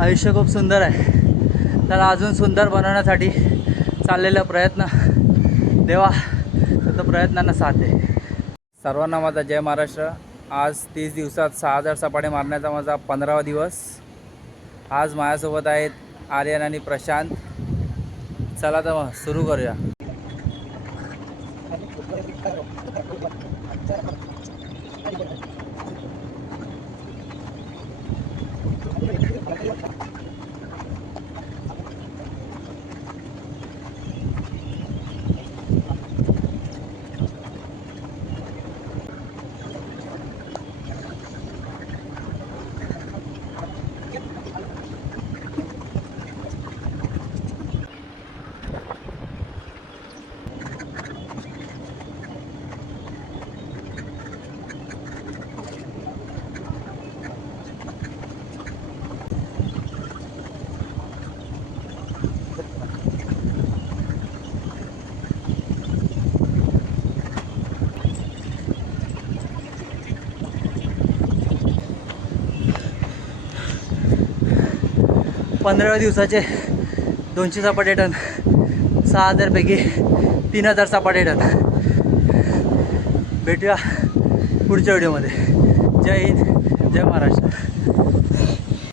आयुष्य खूप सुंदर आहे, त्याला अजून सुंदर बनवण्यासाठी चाललेला प्रयत्न, देवा तर प्रयत्नांना साथ दे. सर्वांना माझा जय महाराष्ट्र. आज 30 दिवसात 6000 सपाटे मारण्याचा माझा 15वा दिवस. आज माझ्यासोबत आहेत आर्यन आणि प्रशांत. चला तर मग सुरू करूया. पंधराव्या दिवसाचे 200 सपाटे डन, 6000 पैकी 3000 सपाटे डन. भेटूया पुढच्या व्हिडिओमध्ये. जय हिंद, जय महाराष्ट्र.